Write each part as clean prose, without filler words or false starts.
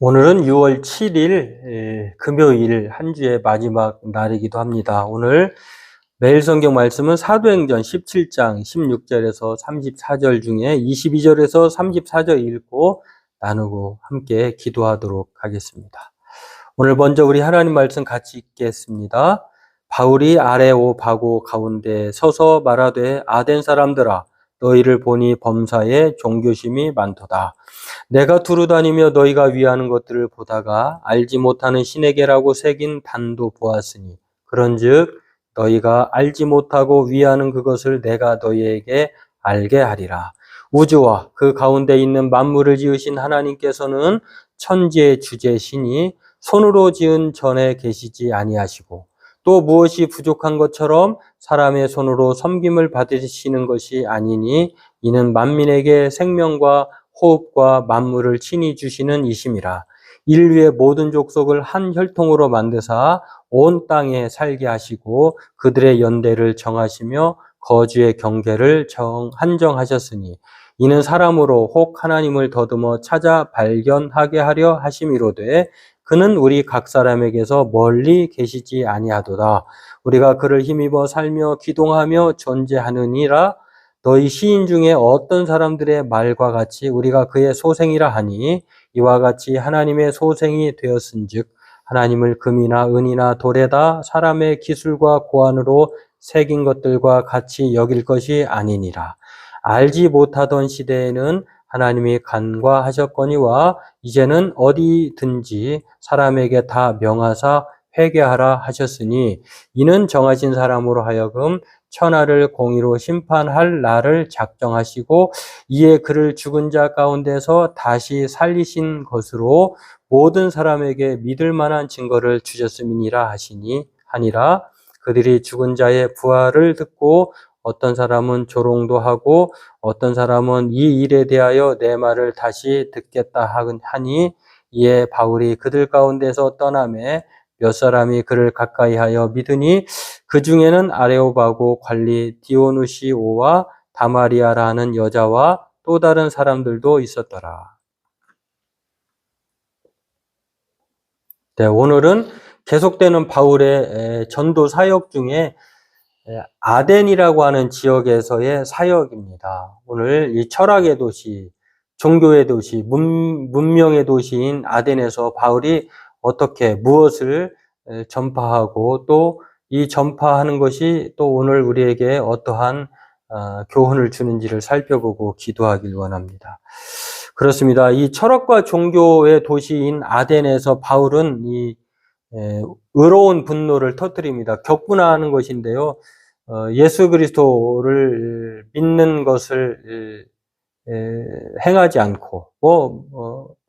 오늘은 6월 7일 금요일 한 주의 마지막 날이기도 합니다. 오늘 매일 성경 말씀은 사도행전 17장 16절에서 34절 중에 22절에서 34절 읽고 나누고 함께 기도하도록 하겠습니다. 오늘 먼저 우리 하나님 말씀 같이 읽겠습니다. 바울이 아레오바고 가운데 서서 말하되 아덴 사람들아 너희를 보니 범사에 종교심이 많도다. 내가 두루 다니며 너희가 위하는 것들을 보다가 알지 못하는 신에게라고 새긴 단도 보았으니 그런즉 너희가 알지 못하고 위하는 그것을 내가 너희에게 알게 하리라. 우주와 그 가운데 있는 만물을 지으신 하나님께서는 천지의 주제시니 손으로 지은 전에 계시지 아니하시고 또 무엇이 부족한 것처럼 사람의 손으로 섬김을 받으시는 것이 아니니 이는 만민에게 생명과 호흡과 만물을 친히 주시는 이심이라. 인류의 모든 족속을 한 혈통으로 만드사 온 땅에 살게 하시고 그들의 연대를 정하시며 거주의 경계를 한정하셨으니 이는 사람으로 혹 하나님을 더듬어 찾아 발견하게 하려 하심이로되 그는 우리 각 사람에게서 멀리 계시지 아니하도다. 우리가 그를 힘입어 살며 기동하며 존재하느니라. 너희 시인 중에 어떤 사람들의 말과 같이 우리가 그의 소생이라 하니 이와 같이 하나님의 소생이 되었은즉 하나님을 금이나 은이나 돌에다 사람의 기술과 고안으로 새긴 것들과 같이 여길 것이 아니니라. 알지 못하던 시대에는 하나님이 간과하셨거니와 이제는 어디든지 사람에게 다 명하사 회개하라 하셨으니 이는 정하신 사람으로 하여금 천하를 공의로 심판할 날을 작정하시고 이에 그를 죽은 자 가운데서 다시 살리신 것으로 모든 사람에게 믿을 만한 증거를 주셨음이니라 하니라. 그들이 죽은 자의 부활을 듣고 어떤 사람은 조롱도 하고 어떤 사람은 이 일에 대하여 내 말을 다시 듣겠다 하니 이에 바울이 그들 가운데서 떠나매 몇 사람이 그를 가까이하여 믿으니 그 중에는 아레오바고 관리 디오누시오와 다마리아라는 여자와 또 다른 사람들도 있었더라. 네, 오늘은 계속되는 바울의 전도 사역 중에 아덴이라고 하는 지역에서의 사역입니다. 오늘 이 철학의 도시, 종교의 도시, 문명의 도시인 아덴에서 바울이 어떻게 무엇을 전파하고 또 이 전파하는 것이 또 오늘 우리에게 어떠한 교훈을 주는지를 살펴보고 기도하길 원합니다. 그렇습니다. 이 철학과 종교의 도시인 아덴에서 바울은 이 의로운 분노를 터뜨립니다. 격분하는 것인데요. 예수 그리스도를 믿는 것을 행하지 않고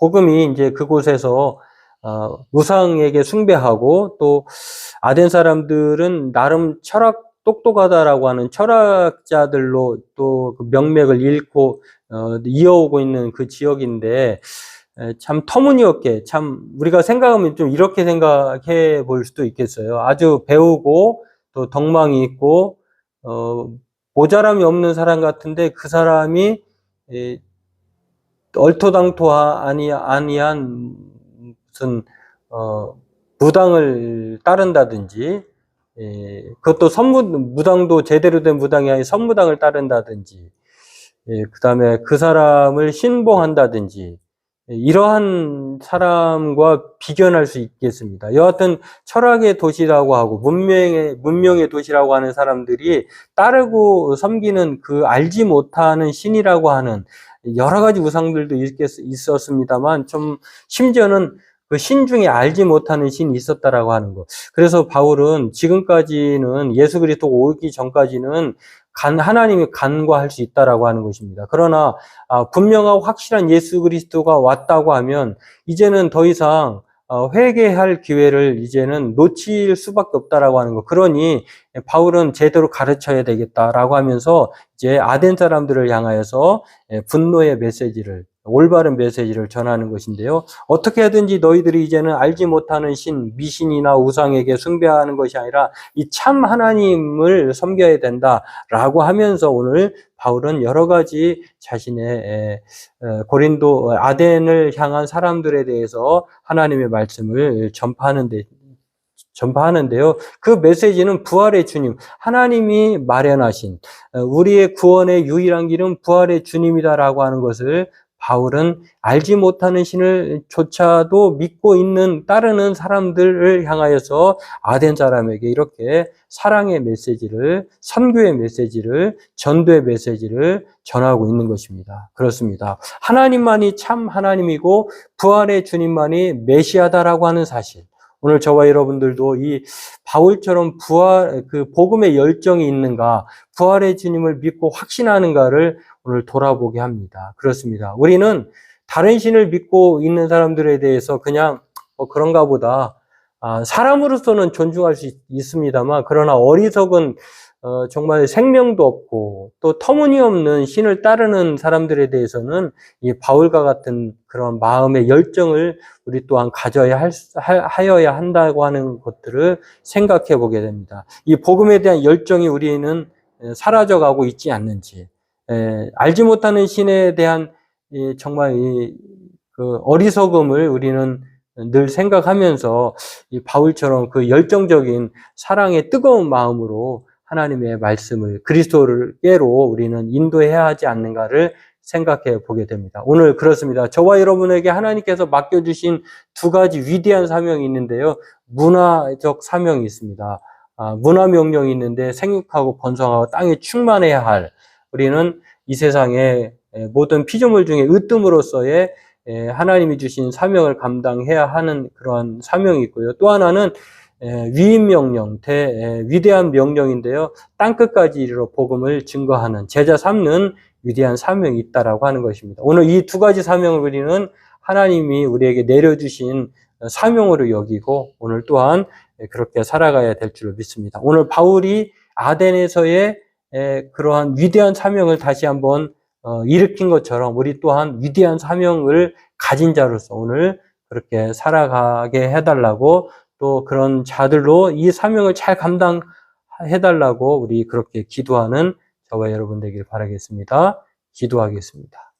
복음이 이제 그곳에서 우상에게 숭배하고 또 아덴 사람들은 나름 똑똑하다라고 하는 철학자들로 또 그 명맥을 잃고 이어오고 있는 그 지역인데 참 터무니없게 참 우리가 생각하면 좀 이렇게 생각해 볼 수도 있겠어요. 아주 배우고 또 덕망이 있고 모자람이 없는 사람 같은데 그 사람이 아니한 무슨 무당을 따른다든지 그것도 무당도 제대로 된 무당이 아닌 선무당을 따른다든지 그다음에 그 사람을 신봉한다든지 이러한 사람과 비견할 수 있겠습니다. 여하튼 철학의 도시라고 하고 문명의 도시라고 하는 사람들이 따르고 섬기는 그 알지 못하는 신이라고 하는 여러 가지 우상들도 있었습니다만 좀 심지어는 그 신 중에 알지 못하는 신이 있었다라고 하는 것. 그래서 바울은 지금까지는 예수 그리스도 오기 전까지는 하나님이 간과할 수 있다라고 하는 것입니다. 그러나 분명하고 확실한 예수 그리스도가 왔다고 하면 이제는 더 이상 회개할 기회를 이제는 놓칠 수밖에 없다라고 하는 것. 그러니 바울은 제대로 가르쳐야 되겠다라고 하면서 이제 아덴 사람들을 향하여서 분노의 메시지를 올바른 메시지를 전하는 것인데요. 어떻게 하든지 너희들이 이제는 알지 못하는 신, 미신이나 우상에게 숭배하는 것이 아니라 이 참 하나님을 섬겨야 된다라고 하면서 오늘 바울은 여러 가지 자신의 고린도 아덴을 향한 사람들에 대해서 하나님의 말씀을 전파하는데요. 그 메시지는 부활의 주님, 하나님이 마련하신 우리의 구원의 유일한 길은 부활의 주님이다라고 하는 것을 바울은 알지 못하는 신을 조차도 믿고 있는 따르는 사람들을 향하여서 아덴 사람에게 이렇게 사랑의 메시지를, 선교의 메시지를, 전도의 메시지를 전하고 있는 것입니다. 그렇습니다. 하나님만이 참 하나님이고 부활의 주님만이 메시아다라고 하는 사실. 오늘 저와 여러분들도 이 바울처럼 복음의 열정이 있는가, 부활의 주님을 믿고 확신하는가를 오늘 돌아보게 합니다. 그렇습니다. 우리는 다른 신을 믿고 있는 사람들에 대해서 그냥 그런가 보다, 사람으로서는 존중할 수 있습니다만, 그러나 어리석은 정말 생명도 없고 또 터무니없는 신을 따르는 사람들에 대해서는 이 바울과 같은 그런 마음의 열정을 우리 또한 하여야 한다고 하는 것들을 생각해 보게 됩니다. 이 복음에 대한 열정이 우리는 사라져가고 있지 않는지, 알지 못하는 신에 대한 정말 그 어리석음을 우리는 늘 생각하면서 이 바울처럼 그 열정적인 사랑의 뜨거운 마음으로 하나님의 말씀을 그리스도께로 우리는 인도해야 하지 않는가를 생각해 보게 됩니다. 오늘 그렇습니다. 저와 여러분에게 하나님께서 맡겨주신 두 가지 위대한 사명이 있는데요. 문화적 사명이 있습니다. 문화 명령이 있는데 생육하고 번성하고 땅에 충만해야 할, 우리는 이 세상의 모든 피조물 중에 으뜸으로서의 하나님이 주신 사명을 감당해야 하는 그러한 사명이 있고요. 또 하나는 위임 명령, 위대한 명령인데요. 땅끝까지 이르러 복음을 증거하는, 제자 삼는 위대한 사명이 있다라고 하는 것입니다. 오늘 이 두 가지 사명을 우리는 하나님이 우리에게 내려주신 사명으로 여기고 오늘 또한 그렇게 살아가야 될 줄 믿습니다. 오늘 바울이 아덴에서의 그러한 위대한 사명을 다시 한번 일으킨 것처럼 우리 또한 위대한 사명을 가진 자로서 오늘 그렇게 살아가게 해달라고, 또 그런 자들로 이 사명을 잘 감당해달라고 우리 그렇게 기도하는 저와 여러분 되길 바라겠습니다. 기도하겠습니다.